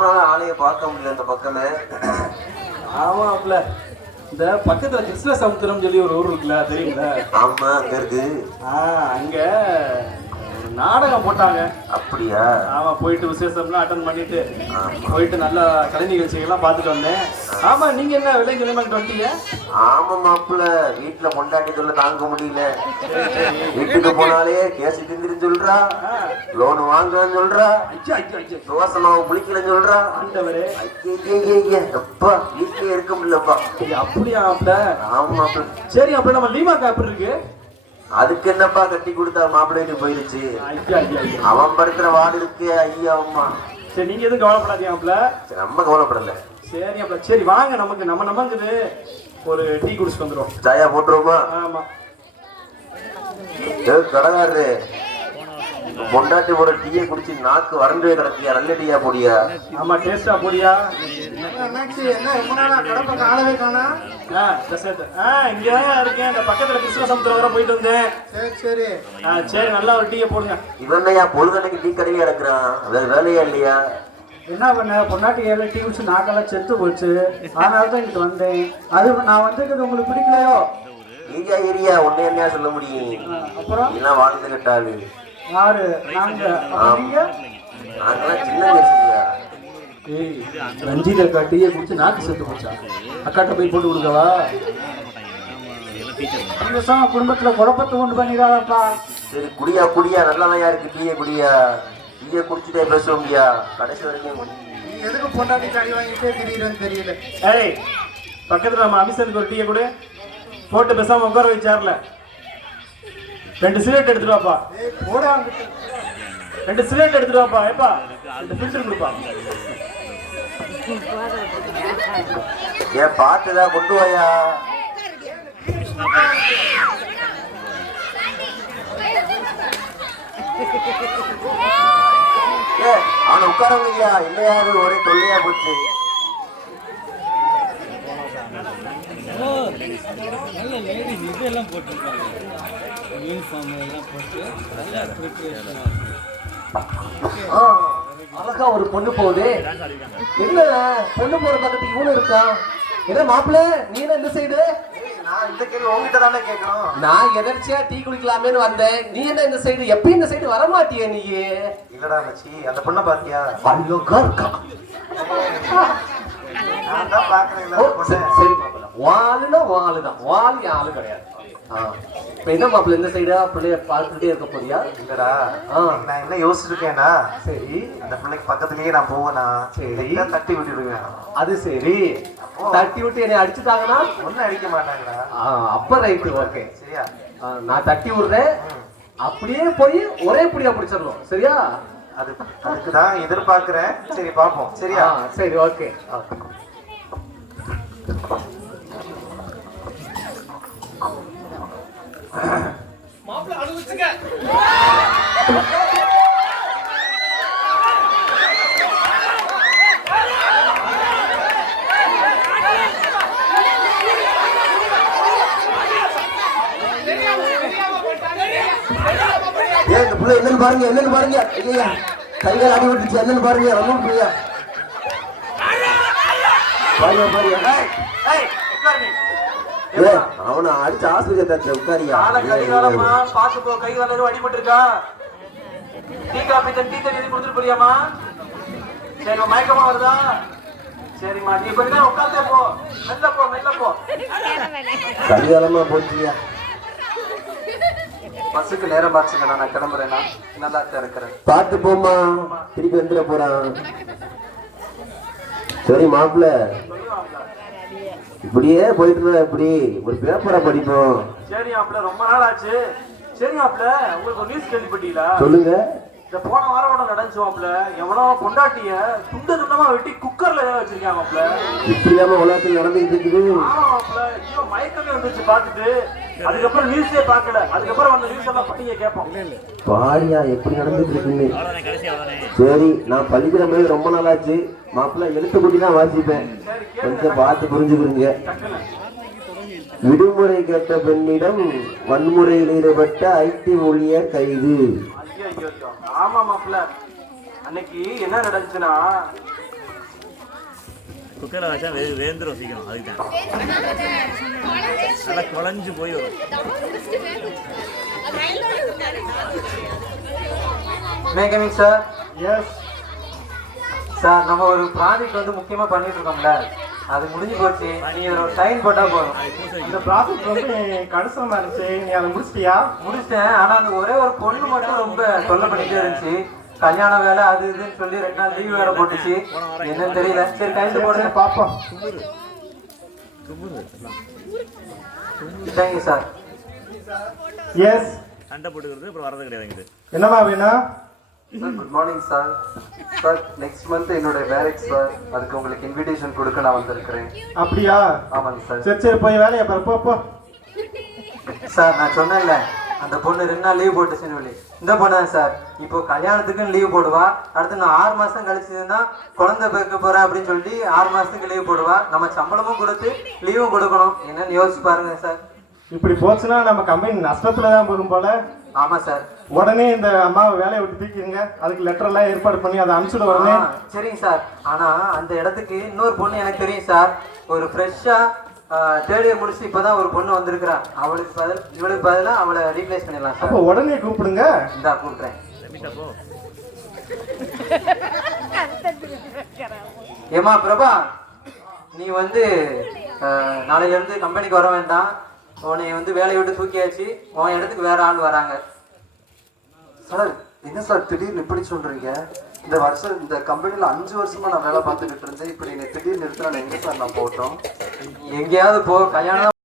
ரொம்ப நாள் ஆளைய பார்க்க முடியல இந்த பக்கமே. ஆமாப்ல. இந்த பக்கத்துல கிருஷ்ணசமுத்திரம் சொல்லி ஒரு ஊர் இருக்குல்ல தெரியுங்களா ஆமா அங்க இருக்கு. ஆ அங்க நாடகம் போட்டாங்க. அப்படியா? ஆமா போயிட்டு விசேஷம்லாம் அட்டன் பண்ணிட்டு. போயிட்டு நல்லா கலை நிகழ்ச்சிகள்லாம் பார்த்துட்டு வந்தேன். ஆமா நீங்க என்ன விலை நிலைமைக்கு வந்துட்டீங்க ஆமா மாப்பிள்ள. வீட்டுல கொண்டாட்டி சொல்ல தாங்க முடியல. வீட்டுக்கு போனாலே கேஸ் திந்திரின்னு சொல்றா லோன் வாங்கன்னு சொல்றா தோசை மாவு புளிக்கலன்னு சொல்றா. ஆண்டவரே. அப்பா வீட்லயே இருக்க முடியலப்பா. அப்படியா அப்ப ஆமா மாப்பிள்ள. சரி அப்ப நம்ம லீமா காப்பர் இருக்கு? அதுக்கு என்னப்பா கட்டி கொடுத்தா மாப்பிள்ளைக்கு போயிருச்சு? அவன் படுக்கிற வார்டு இருக்கு ஐயா அம்மா. சரி நீங்க எதுவும் கவலைப்படாதீங்க நம்ம கவலைப்படல. சரி அப்ப சரி வாங்க நமக்கு நம்ம நமக்குது ஒரு டீ குடிச்சிட்டு வந்துடும் சாயா போட்டுருவோமா? ஆமா. ஏ கடைக்காரரு பொண்டாட்டி போட டீயை குடிச்சு நாக்கு வறண்டு கிடக்கியா? நல்ல டீயா போடியா? ஆமா டேஸ்டா போடியா? என்ன ரொம்ப நாளா கடப்ப காணவே காணா இங்க இருக்கேன். இந்த பக்கத்துல கிருஷ்ணசமுத்திரம் வர போயிட்டு வந்தேன். சரி சரி. ஆ சரி நல்லா ஒரு டீயை போடுங்க. இவன்னையா பொழுதனைக்கு டீ கடையில இருக்கிறான் அதாவது வேலையா இல்லையா? என்ன பண்ண? பொண்டாட்டி ஏழு டீ குடிச்சு நாக்கெல்லாம் செத்து போச்சு. அதனால தான் இங்கிட்டு வந்தேன். அது நான் வந்திருக்கிறது உங்களுக்கு பிடிக்கலையோ? Area area? உன்னை என்னையா சொல்ல முடியும்? அப்புறம்? எல்லாம் வாழ்ந்து யாரு? நாங்க அப்ப நீங்க நாங்கெல்லாம் சின்ன வயசுலையா ஏய் ரஞ்சித் அக்கா டீயை குடிச்சு நாக்கு செத்து போச்சா? அக்காட்ட போய் போட்டு கொடுக்கவா? இந்த சம குடும்பத்துல குழப்பத்தை உண்டு பண்ணிடாதப்பா. சரி குடியா குடியா நல்லவையா இருக்கு டீயை குடியா? டீயை குடிச்சுட்டே பேசுவோம்யா. கடைசி வரைக்கும் நீ எதுக்கு பொண்டாட்டி கடி வாங்கிட்டே திடீர்னு தெரியல. ஏய் பக்கத்துல நம்ம அபிஷனுக்கு ஒரு டீயை கொடு. போட்டு பேசாம உட்கார வச்சார்ல. ரெண்டு சிகரெட் எடுத்துட்டு வாப்பா. ரெண்டு சிகரெட் எடுத்துட்டு வாப்பா ஏப்பா? ரெண்டு ஃபில்டர் கொடுப்பா. ஏன் பார்த்துதா கொண்டு வாயா? ஏ அவனை உட்காரவையா? இல்லையா ஒரே தொல்லையா போச்சு. நல்ல லேடிஸ் இதெல்லாம் போட்டிருக்காங்க. யூனிஃபார்ம் போட்டு அழகா ஒரு பொண்ணு போகுது. என்ன பொண்ணு போற பக்கத்துக்கு இவனு இருக்கான் என்ன மாப்பிள்ள நீ என்ன இந்த சைடு நான் இந்த கேள்வி உங்ககிட்ட தானே கேட்கணும். நான் எதர்ச்சியா டீ குடிக்கலாமேன்னு வந்தேன். நீ என்ன இந்த சைடு எப்பயும் இந்த சைடு வர மாட்டியே நீ? இல்லடா மச்சி அந்த பொண்ணை பாத்தியா? அழகா இருக்கா? தான் சரி வாளுதான் வால் ஆளு கிடையாது. இப்ப என்ன மாப்பிள்ள இந்த சைடா பிள்ளைய பார்த்துட்டே இருக்க போறியா? இல்லடா. நான் என்ன யோசிச்சுட்டு இருக்கேன்னா சரி. அந்த பிள்ளைக்கு பக்கத்துலயே நான் போவேனா? சரி. தட்டி விட்டுடுவேன். அது சரி. தட்டி விட்டு என்னை அடிச்சுட்டாங்கன்னா? ஒன்னும் அடிக்க மாட்டாங்கடா. அப்ப ரைட்டு ஓகே சரியா? நான் தட்டி விடுறேன். அப்படியே போய் ஒரே புடியா பிடிச்சிடணும். சரியா? அது அதுக்கு தான் எதிர்பார்க்கிறேன். சரி பாப்போம் சரியா? சரி ஓகே ஏன் இந்த என்னன்னு பாருங்க என்னன்னு பாருங்க. ஐயா கைகள் அடி விட்டுச்சு என்னன்னு பாருங்க ரொம்ப பிள்ளையா பாருங்க பாருங்க ஏய், ஏய் உட்காரு நீ. ஏய், அவனை அடிச்சு ஆஸ்பத்திரி உட்காரியா கால கடிகாலமா பாத்து போ கை வரலும் அடிபட்டு இருக்கா டீ காபி தண்ணி டீ தண்ணி கொடுத்துட்டு போறியாமா சரி மயக்கமா வருதா? சரிம்மா நீ கொஞ்ச நேரம் உட்காந்தே போ. மெல்ல போ மெல்ல போ. கடிகாலமா போச்சியா பஸ்ஸுக்கு நேரம் பார்த்துங்க நான் கிளம்புறேன்னா நல்லா தான் இருக்கிறேன். பார்த்து போம்மா திருப்பி வந்துட போறான். சரி மாப்பிள்ள. இப்படியே போயிட்டு இருந்தா எப்படி? ஒரு பேப்பரை படிப்போம். சரி அப்பல ரொம்ப நாள் ஆச்சு சரி அப்பல உங்களுக்கு நியூஸ் கேள்விப்பட்டீங்களா? சொல்லுங்க. இந்த போன வாரம் ஒன்று நடந்துச்சுவாப்ல எவனோ பொண்டாட்டிய துண்டு துண்டமா வெட்டி குக்கர்ல வேக வச்சிருக்காங்கப்ல இப்படியாம உலகத்தில் நடந்துகிட்டு இருக்குது. ஆமாப்ல ஐயோ மயக்கமே வந்துச்சு பார்த்துட்டு. அதுக்கப்புறம் நியூஸே பார்க்கல. அதுக்கப்புறம் அந்த நியூஸ் எல்லாம் படிக்க கேட்போம். பாரியா எப்படி நடந்துட்டு இருக்குன்னு. சரி நான் பள்ளிக்கூடம் போய் ரொம்ப நாளாச்சு. மாப்பிள்ள எழுத்து கூட்டி தான் வாசிப்பேன். கொஞ்சம் பார்த்து புரிஞ்சுக்கிறீங்க. விடுமுறை கேட்ட பெண்ணிடம் வன்முறையில் ஈடுபட்ட ஐடி ஊழியர் கைது. ஆமா மாப்பிள்ள. அன்னைக்கு என்ன நடந்துச்சுன்னா? குக்கரில் வச்சா வே வேந்துரும் சீக்கிரம் அதுக்கு தான் நல்லா குழஞ்சு போய் வரும். மேகமிங் சார் எஸ் சார் நம்ம ஒரு ப்ராஜெக்ட் வந்து முக்கியமா பண்ணிட்டு இருக்கோம்ல. அது முடிஞ்சு போச்சு. நீங்க ஒரு சைன் போட்டா போதும். இந்த ப்ராஜெக்ட் ரொம்ப கடைசமா இருந்துச்சு. நீ அதை முடிச்சிட்டியா? முடிச்சிட்டேன். ஆனா அந்த ஒரே ஒரு பொண்ணு மட்டும் ரொம்ப தொல்லை பண்ணிட்டே இருந்துச்சு. கல்யாண வேலை அது இதுன்னு சொல்லி ரெண்டு நாள் லீவ் வேற போட்டுச்சு. என்னன்னு தெரியல. சரி கைந்து போடுங்க. பாப்போம். தேங்க்யூ சார் எஸ் சண்டை போட்டுக்கிறது அப்புறம் வரது கிடையாது எங்கிட்ட என்னம்மா வேணும் sir good morning sir sir next month என்னோட மேரேஜ் சார் அதுக்கு உங்களுக்கு இன்விடேஷன் கொடுக்க நான் வந்திருக்கிறேன். அப்படியா? ஆமாங்க சார் சரி சரி போய் வேலையை பாரு. போ போ. சார் நான் சொன்னேன்ல அந்த பொண்ணு ரெண்டு நாள் லீவ் போட்டுச்சுன்னு சொல்லி. இந்த பொண்ணு தான் சார் இப்போ கல்யாணத்துக்கும் லீவ் போடுவா. அடுத்து நான் ஆறு மாசம் கழிச்சதுன்னா குழந்தை பிறக்க போறேன் அப்படின்னு சொல்லி ஆறு மாசத்துக்கு லீவ் போடுவா. நம்ம சம்பளமும் கொடுத்து லீவும் கொடுக்கணும். என்னன்னு யோசிச்சு பாருங்க சார் இப்படி போச்சுன்னா நம்ம கம்பெனி நஷ்டத்துல தான் போகும் போல. ஆமா சார் உடனே இந்த அம்மாவை வேலையை விட்டு தூக்கிடுங்க. அதுக்கு லெட்டர் எல்லாம் ஏற்பாடு பண்ணி அதை அனுப்பிச்சுட உடனே. சரிங்க சார் ஆனா அந்த இடத்துக்கு இன்னொரு பொண்ணு எனக்கு தெரியும் சார் ஒரு ஃப்ரெஷ்ஷா தேர்ட் இயர் முடிச்சு இப்பதான் ஒரு பொண்ணு வந்திருக்கிறா. அவளுக்கு பதில் இவளுக்கு பதிலா அவளை ரீப்ளேஸ் பண்ணிடலாம் சார் அப்போ உடனே கூப்பிடுங்க. இந்தா கூப்பிட்றேன். ஏமா பிரபா நீ வந்து அஹ், நாளையில இருந்து கம்பெனிக்கு வர வேண்டாம். உன்னை வந்து வேலையை விட்டு தூக்கியாச்சு. உன் இடத்துக்கு வேற ஆள் வராங்க. சார் என்ன சார் திடீர்னு இப்படி சொல்றீங்க? இந்த வருஷம் இந்த கம்பெனில அஞ்சு வருஷமா நான் வேலை பார்த்துக்கிட்டு இருந்தேன். இப்படி என்னை திடீர்னு நிறுத்தினா நான் எங்க சார் நான் போட்டோம் எங்கேயாவது போ கல்யாணம்